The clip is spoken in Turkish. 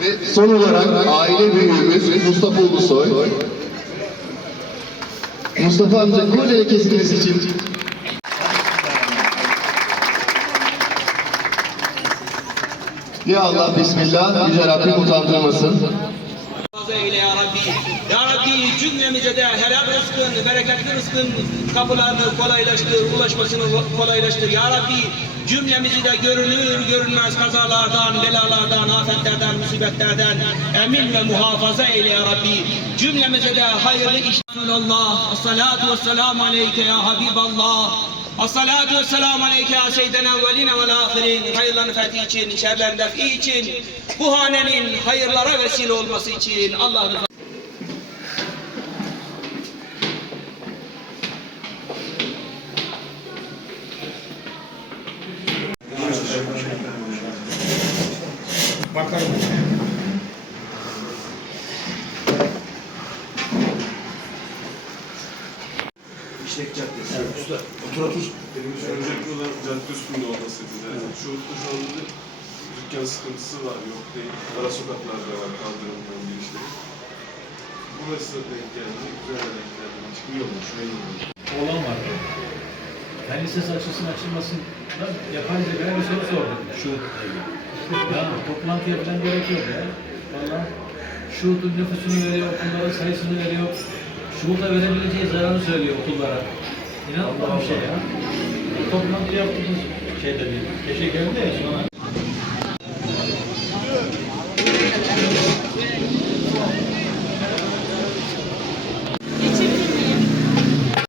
Ve son olarak aile büyüğümüz Mustafa Ulusoy. Mustafa amca kolye kesiniz için Ya Allah Bismillah, Yüce Rabbim utandırmasın. eyle ya Rabbi. Ya Rabbi cümlemize de helal rızkın, bereketli rızkın kapılarını kolaylaştır, ulaşmasını kolaylaştır. Ya Rabbi cümlemizi de görünür görünmez kazalardan, belalardan, afetlerden, musibetlerden emin ve muhafaza eyle ya Rabbi. Cümlemize de hayırlı iş. Allah, salatu ve selamu aleyke ya Habiballah. As-salatu ve selamu aleyke ya seyyidina evveline vel ahirin. Hayırların fethi için, şerlerin defi için, bu hanenin hayırlara vesile olması için Allah rızası İşlek Caddesi. Evet, usta. Otur otur. Benim öncelikli olan cadde üstünde olmasıydı zaten. Şu şu anda dükkan sıkıntısı var, yok değil. Ara sokaklarda var, kaldırımdan girişleri. Burası da denk geldi, güzel de denk geldi. İyi olmuş, öyle olmuş. Oğlan var. Fen lisesi açılsın açılmasın yapayca ben bir soru sordum. Şu ya toplantıya falan gerek yok ya. Valla şuurun nüfusunu veriyor, okullara sayısını veriyor. Şuurda verebileceği zararı söylüyor okullara. İnanılmaz bir şey ya. Toplantı yaptığımız şeyde bir teşekkür ederim de sonra